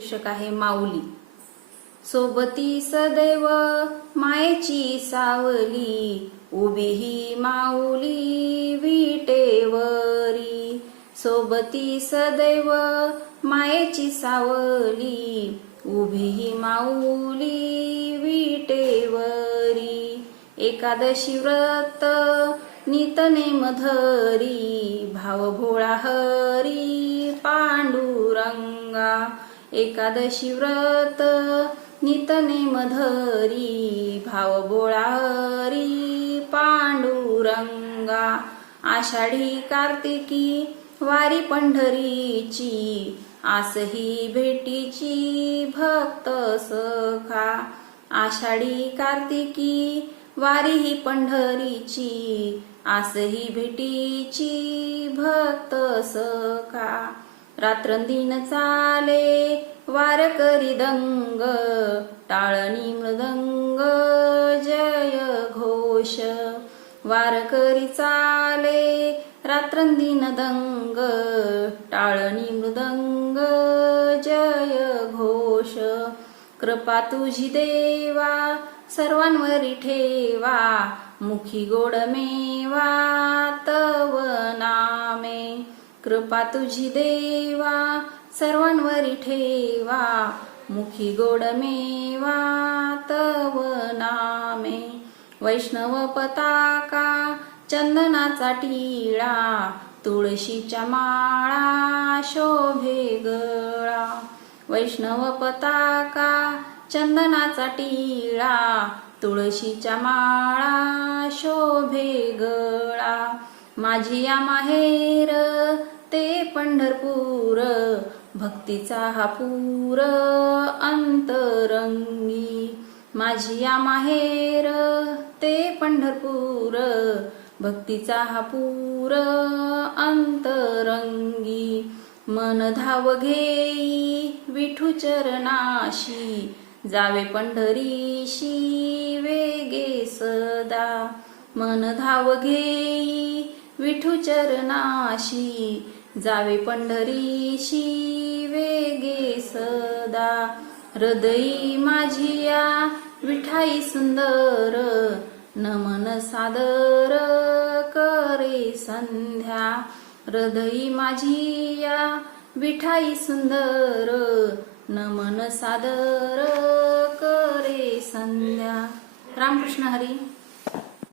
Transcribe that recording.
शीर्षक आहे माऊली. सोबती सदैव मायेची सावली, उभी ही माऊली विटेवरी. सोबती सदैव मायेची सावली, उभी ही माऊली विटेवरी. एकादशी व्रत नित नेम धरी, भाव भोळा हरी पांडुरंगा. एकादशी व्रत नित नेम धरी, भाव भोळा हरी पांडुरंगा. आषाढी कार्तिकी वारी पंढरीची, आस ही भेटीची भक्त सखा. आषाढी कार्तिकी वारी ही पंढरीची, आस ही भेटीची भक्त सखा. रात्रंदिन चाले वारकरी दंग, टाळणी मृदंग जय घोष. वारकरी चाले रात्रंदिन दंग, टाळणी मृदंग जय घोष. कृपा तुझी देवा सर्वांवरी ठेवा, मुखी गोड मेवा तव नामे. कृपा तुझी देवा सर्वांवरी ठेवा, मुखी गोड मेवा तव नामे. वैष्णव पताका चंदनाचा टिळा, तुळशीच्या माळा शोभे गळा. वैष्णव पताका चंदनाचा टिळा, तुळशीच्या माळा शोभे गळा. माझी या माहेर ते पंढरपूर, भक्तीचा हा पूर अंतरंगी. माझी या माहेर ते पंढरपूर, भक्तीचा हा पूर अंतरंगी. मन धाव घेई विठू चरणाशी, जावे पंढरीशी वेगे सदा. मन धाव घेई विठू चरणाशी, जावे पंढरीशी वेगे सदा. हृदयी माझिया विठाई सुंदर, नमन सादर करे संध्या. हृदयी माझिया विठाई सुंदर, नमन सादर करे संध्या. रामकृष्ण हरी.